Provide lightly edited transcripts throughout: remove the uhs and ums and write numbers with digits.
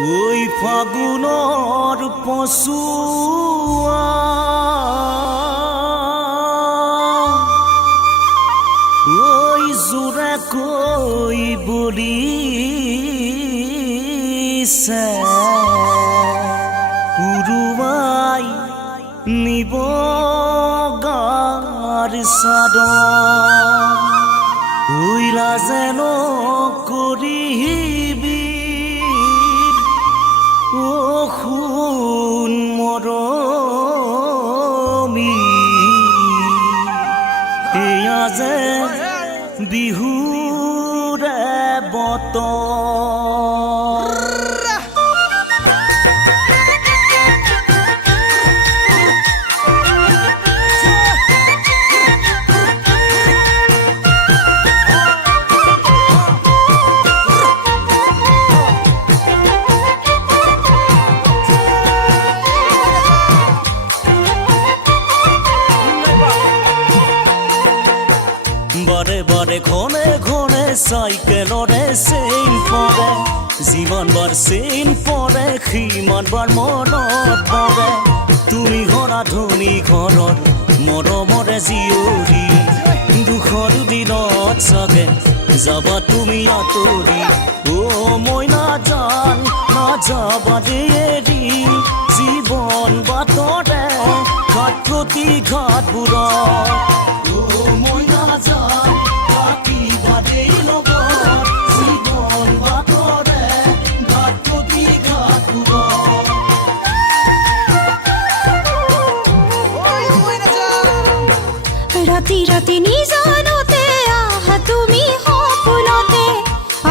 ওই ফাগুনৰ পছুৱা ওই জোৰে কৈ বলিছে উৰুৱাই নিব গাৰ চাদৰ ওই লাজেন কৰিবি খুন মৰমি এয়া যে বিহুৰে বতৰ বাৰে বাৰে ঘনে ঘনে চাইকেলৰে চেইন পৰে যিমানবাৰ চেইন পৰে সিমানবাৰ মনত পৰে তুমি ঘৰা ধনী ঘৰত মৰমৰে জীয়ৰী দুখৰ দিনত চাগে যাবা তুমি আঁতৰি মই নাযাবা দেৰি জীৱন বাটৰে ঘাট প্ৰতি ঘাটবোৰত মই নাযাম থাকিবা দেই লগত জীৱন বাটৰে ঘাট প্ৰতি ঘাটবোৰত ৰাতি ৰাতি নিজানতে আহা তুমি সপোনতে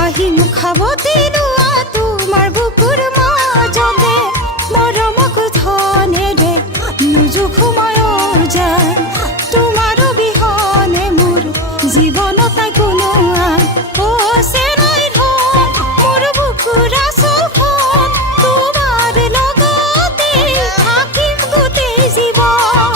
আহি মুখাৱতী লোৱা তোমাৰ বুকুৰ মাজতে মৰমক ধনেৰে নোজোখো ময়ৰ যায় তোমাৰ অবিহনে মোৰ জীৱনত নাই কোনো আন চেনাই ধন মোৰ বুকুৰ আচলখন তোমাৰ লগতে থাকিম গোটেই জীৱন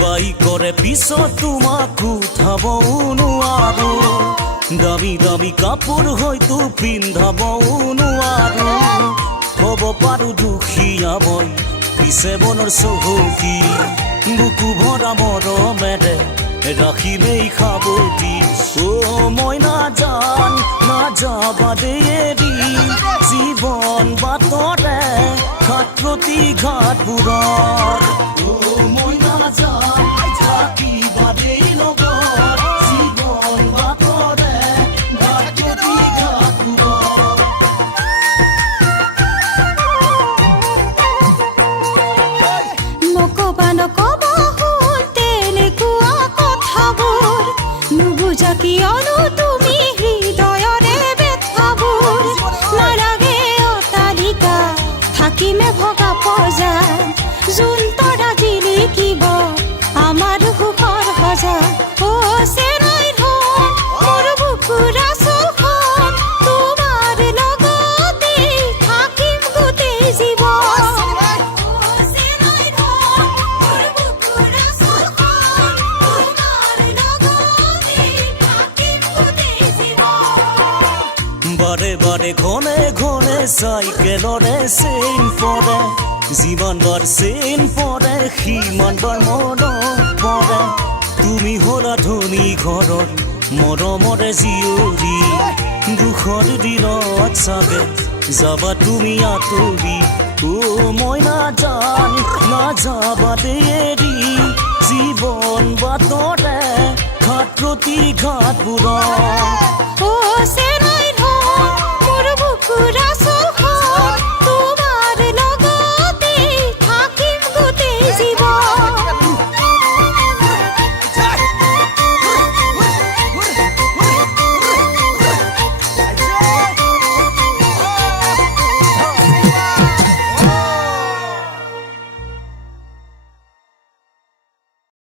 বাইকৰে পিছত তোমাক উঠাবও নোৱাৰো দামী দামী কাপোৰ হয়তো পিন্ধাবও নোৱাৰো হ'ব পাৰো দুখীয়া মই পিছে মনৰ চহকী বুকু ভৰা মৰমেৰে ৰাখিলেই সাৱটি মই নাযাবা দেৰি জীৱন বাটৰে ঘাট প্ৰতি ঘাটবোৰত মই নাযাম থাকিবা দেই লগত জীৱন বাটৰে ঘাট প্ৰতি ঘাটবোৰত নকবা শুন তেনেকুৱা কথাবোৰ নুবুজা কিয়নো তুমি হৃদয়ৰে বেথাবোৰ নালাগে অট্টালিকা থাকিমে ভগা পজাৰ যোন তৰা জিলিকিব আমাৰ সুখৰ সজা চেনাই ধন মোৰ বুকুৰ আচলখন তোমাৰ লগতে থাকিম গোটেই জীৱন বাৰে বাৰে ঘনে ঘনে চাইকেলৰে চেইন পৰে যিমানবাৰ চেইন পৰে সিমানবাৰ মনত পৰে তুমি হলা ধনী ঘৰত মৰমৰে জীয়ৰী দুখৰ দিনত চাগে যাবা তুমি আঁতৰি মই নাযাবা দেৰি জীৱন বাটৰে ঘাট প্ৰতি ঘাটবোৰত